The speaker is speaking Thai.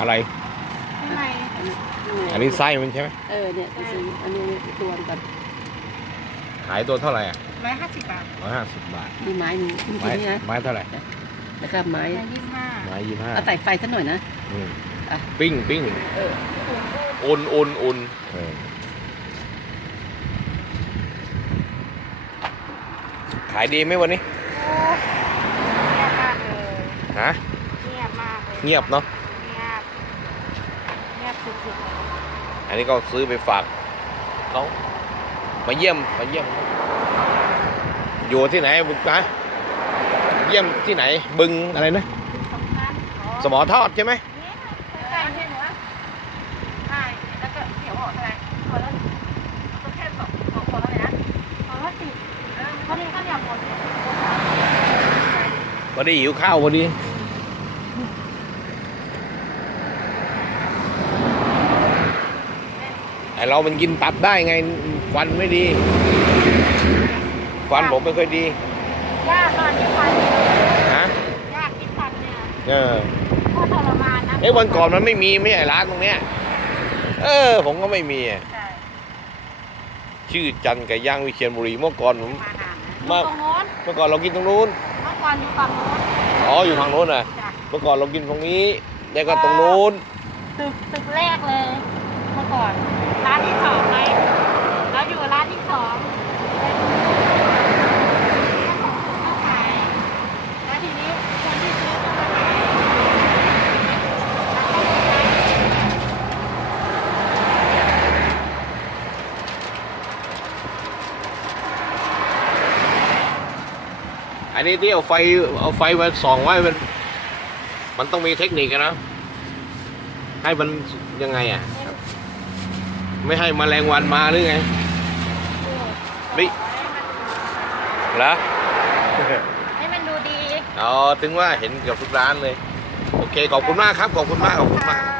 อะไรอันนี้ไส้มันใช่ไหม เออ เนี่ยซื้อันนี้ตัวกันขายตัวเท่าไหร่อ่ะร้อยห้าสิบบาทร้อยห้าสิบบาทมีไม้มมีไม้เท่าไหร่แล้วก็ไม้ไม้ยี่ห้าไม้ยี่ห้าเอาใส่ไฟสักหน่อยนะ อืมอ่ะ ปิ้งปิ้งอุ่นอุ่นอุ่นขายดีไหมวันนี้เงียบมากเลยฮะเงียบมากเลย เงียบเนาะอันนี้ก็ซื้อไปฝากเขามาเยี่ยมมาเยี่ยม อยู่ที่ไหนบุกฮะเยี่ยมที่ไหนบึงอะไรนะ สมอทอดใช่ไหมใช่ใช่เหรอใช่แล้วก็เขียวออกใช่ไหมพอแล้วก็แค่สองสองคนแล้วเนี่ยพอแล้วสี่เออพอดีก็เหนียวหมดพอดีหิวข้าวพอดีไอเรามันกินตับได้ไงควันไม่ดี ควันผมไม่เคยดีย่าตอนที่ควันฮะย่ากินตับเนี่ยเออทรมานนะไอ้วันก่อนมันไม่มีไม่ไอ้ร้านตรงเนี้ยเออ ผมก็ไม่มีชื่อจันไก่ย่างวิเชียรบุรีเมื่อก่อนผมเมื่อก่อนเมื่อก่อนเรากินตรงนู้นเมื่อก่อนอยู่ฝั่งนู้นอ๋ออยู่ฝั่งนู้นอ่ะเมื่อก่อนเรากินตรงนี้แล้วก็ตรงนู้นตึกตึกแรกเลยเมื่อก่อนร้านที่สองไปแล้วอยู่ร้านที่สองอันนี้ที่เอาไฟเอาไฟมาส่องไว้มันมันต้องมีเทคนิคนะ ให้มันยังไงอ่ะม่ให้แมลงวันมาหรือไง นี่เหรอให้มันดูดี อ๋อ ถึงว่าเห็นกับทุกร้านเลย โอเค ขอบคุณมากครับ ขอบคุณมาก ขอบคุณมาก